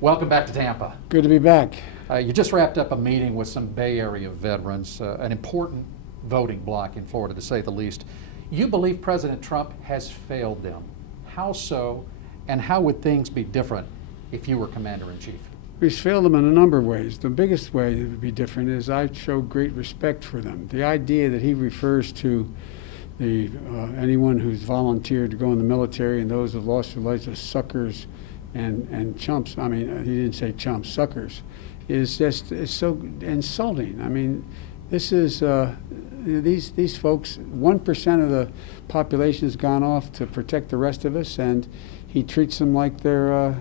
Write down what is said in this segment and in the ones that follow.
Welcome back to Tampa. Good to be back. You just wrapped up a meeting with some Bay Area veterans, an important voting bloc in Florida, to say the least. You believe President Trump has failed them. How so, and how would things be different if you were Commander-in-Chief? He's failed them in a number of ways. The biggest way it would be different is I show great respect for them. The idea that he refers to anyone who's volunteered to go in the military and those who've lost their lives as suckers and chumps, I mean, he didn't say chumps, suckers, is so insulting. I mean, this is, these folks, 1% of the population has gone off to protect the rest of us, and he treats them like they're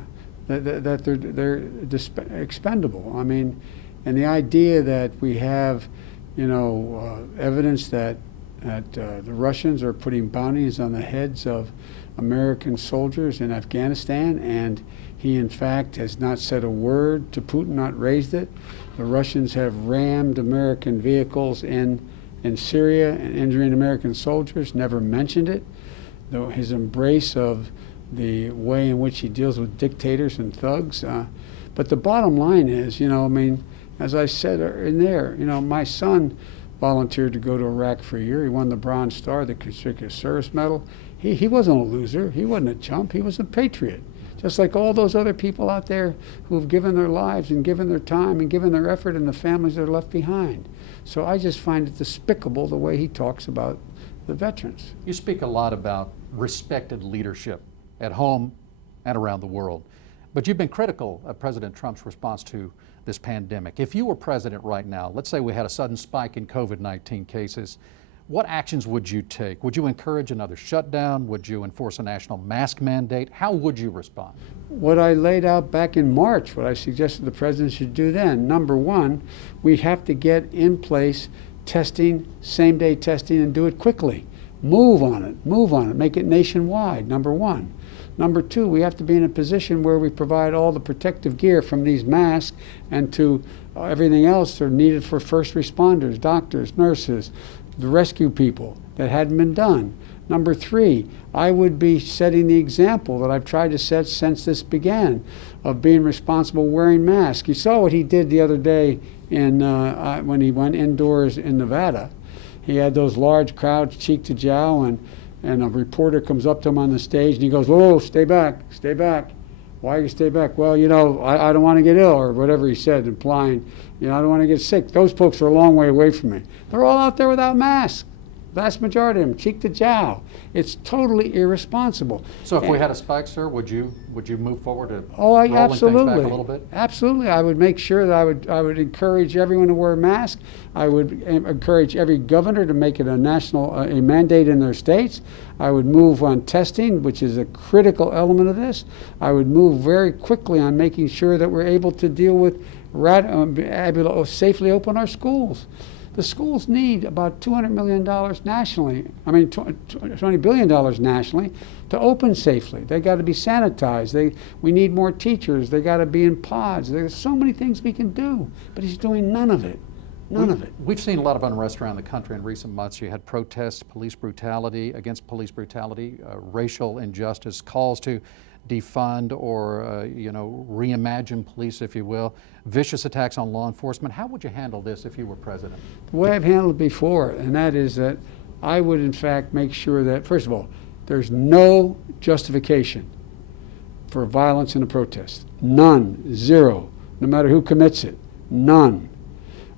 expendable. I mean, and the idea that we have, evidence that the Russians are putting bounties on the heads of American soldiers in Afghanistan, and he in fact has not said a word to Putin, not raised it. The Russians have rammed American vehicles in Syria and injuring American soldiers, never mentioned it. Though his embrace of the way in which he deals with dictators and thugs. But the bottom line is, as I said in there, my son volunteered to go to Iraq for a year. He won the Bronze Star, the Conspicuous Service Medal. He wasn't a loser. He wasn't a chump. He was a patriot. Just like all those other people out there who have given their lives and given their time and given their effort and the families that are left behind. So I just find it despicable the way he talks about the veterans. You speak a lot about respected leadership at home and around the world. But you've been critical of President Trump's response to this pandemic. If you were president right now, let's say we had a sudden spike in COVID-19 cases, what actions would you take? Would you encourage another shutdown? Would you enforce a national mask mandate? How would you respond? What I laid out back in March, what I suggested the president should do then, number one, we have to get in place testing, same-day testing, and do it quickly. Move on it, make it nationwide, number one. Number two, we have to be in a position where we provide all the protective gear from these masks and to everything else that are needed for first responders, doctors, nurses, the rescue people that hadn't been done. Number three, I would be setting the example that I've tried to set since this began of being responsible wearing masks. You saw what he did the other day when he went indoors in Nevada. He had those large crowds cheek to jowl, and a reporter comes up to him on the stage and he goes, "Whoa, stay back, stay back. Why you stay back?" "Well, I don't want to get ill," or whatever he said, implying, I don't want to get sick. Those folks are a long way away from me. They're all out there without masks. Vast majority of them, cheek to jowl. It's totally irresponsible. So if we had a spike, sir, would you move forward to rolling things back a little bit? Absolutely. I would make sure that I would encourage everyone to wear a mask. I would encourage every governor to make it a national a mandate in their states. I would move on testing, which is a critical element of this. I would move very quickly on making sure that we're able to deal with able to safely open our schools. The schools need about $200 million nationally, $20 billion nationally to open safely. They got to be sanitized. We need more teachers. They got to be in pods. There's so many things we can do, but he's doing none of it. None of it. We've seen a lot of unrest around the country in recent months. You had protests, police brutality, racial injustice, calls to defund or reimagine police, if you will, vicious attacks on law enforcement. How would you handle this if you were president? The way I've handled it before, and that is that I would in fact make sure that, first of all, there's no justification for violence in a protest. None. Zero. No matter who commits it. None.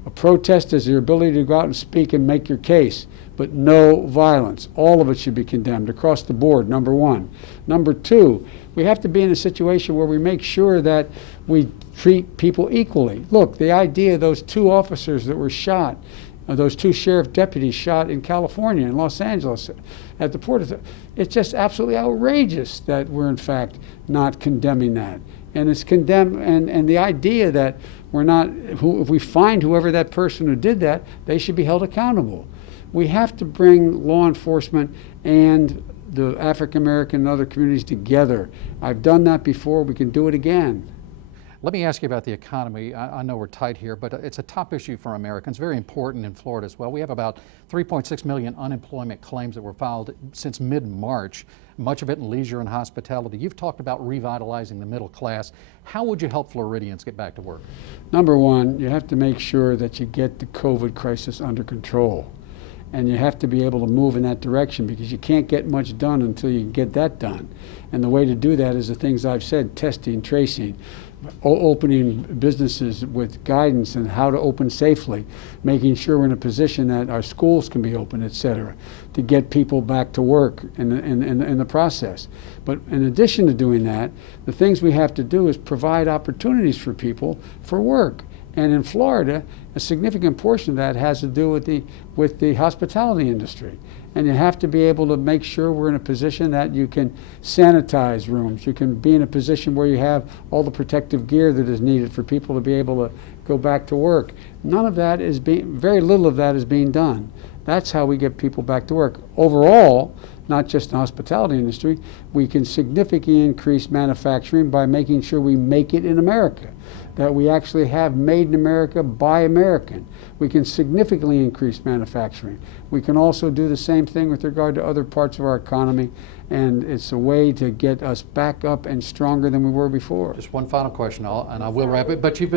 A protest is your ability to go out and speak and make your case, but no violence. All of it should be condemned across the board, number one. Number two, we have to be in a situation where we make sure that we treat people equally. Look, the idea of those two officers that were shot, those two sheriff deputies shot in California, in Los Angeles, at the port, it's just absolutely outrageous that we're in fact not condemning that. And it's condemned, and the idea that we're not, if we find whoever that person who did that, they should be held accountable. We have to bring law enforcement and the African American and other communities together. I've done that before. We can do it again. Let me ask you about the economy. I know we're tight here, but it's a top issue for Americans, very important in Florida as well. We have about 3.6 million unemployment claims that were filed since mid-March, much of it in leisure and hospitality. You've talked about revitalizing the middle class. How would you help Floridians get back to work? Number one, you have to make sure that you get the COVID crisis under control. And you have to be able to move in that direction, because you can't get much done until you get that done. And the way to do that is the things I've said: testing, tracing, opening businesses with guidance on how to open safely, making sure we're in a position that our schools can be open, et cetera, to get people back to work in the process. But in addition to doing that, the things we have to do is provide opportunities for people for work. And in Florida, a significant portion of that has to do with the hospitality industry. And you have to be able to make sure we're in a position that you can sanitize rooms. You can be in a position where you have all the protective gear that is needed for people to be able to go back to work. None of that is very little of that is being done. That's how we get people back to work. Overall, not just the hospitality industry, we can significantly increase manufacturing by making sure we make it in America, that we actually have made in America by American. We can significantly increase manufacturing. We can also do the same thing with regard to other parts of our economy, and it's a way to get us back up and stronger than we were before. Just one final question, and I will wrap it, but you've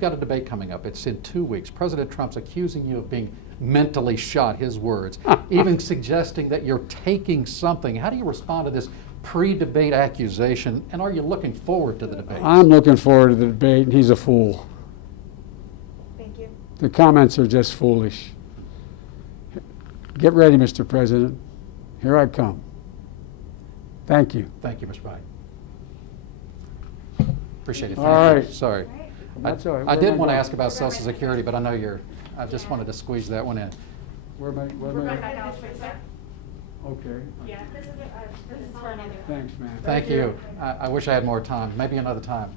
got a debate coming up. It's in 2 weeks. President Trump's accusing you of being mentally shot, his words, even suggesting that you're taking something. How do you respond to this pre-debate accusation, and are you looking forward to the debate? I'm looking forward to the debate, and he's a fool. Thank you. The comments are just foolish. Get ready, Mr. President. Here I come. Thank you. Thank you, Mr. Biden. Appreciate it. All Thank you. right. Sorry. All right. That's all right. I Where did am want to going? ask about Social Security, but I know I just wanted to squeeze that one in. Where am I? We're right back out, sir. Okay. Yeah, this is for another. Thanks, man. Thank you. I wish I had more time, maybe another time.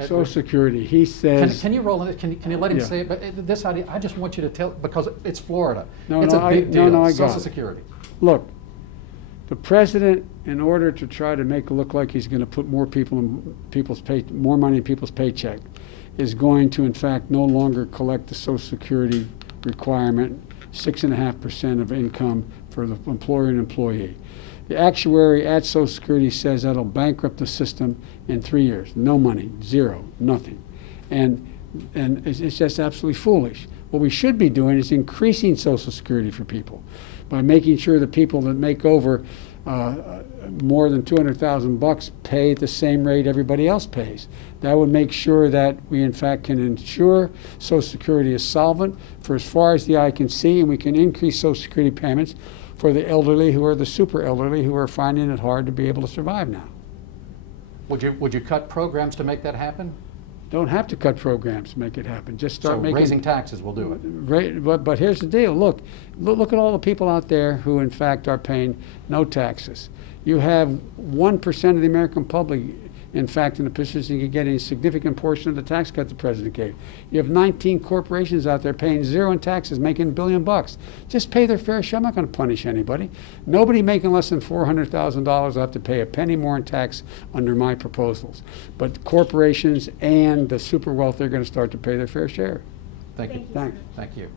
Social Security, he says. Can you roll it? Can you let him Yeah. say it? But this idea, I just want you to tell, because it's Florida. No, It's no, a big deal. I got Social it. Security. Look, the president, in order to try to make it look like he's going to put more more money in people's paycheck, is going to, in fact, no longer collect the Social Security requirement, 6.5% of income for the employer and employee. The actuary at Social Security says that'll bankrupt the system in 3 years. No money, zero, nothing. And it's just absolutely foolish. What we should be doing is increasing Social Security for people by making sure that people that make over more than $200,000 pay at the same rate everybody else pays. That would make sure that we, in fact, can ensure Social Security is solvent for as far as the eye can see, and we can increase Social Security payments for the elderly who are the super elderly who are finding it hard to be able to survive now. Would you cut programs to make that happen? Don't have to cut programs to make it happen. Just start So making raising taxes will do it. But here's the deal. Look at all the people out there who, in fact, are paying no taxes. You have 1% of the American public, in fact, in a position to get a significant portion of the tax cut the president gave. You have 19 corporations out there paying zero in taxes, making $1 billion. Just pay their fair share. I'm not going to punish anybody. Nobody making less than $400,000 will have to pay a penny more in tax under my proposals. But corporations and the super wealthy are going to start to pay their fair share. Thank you. Thanks. Thank you.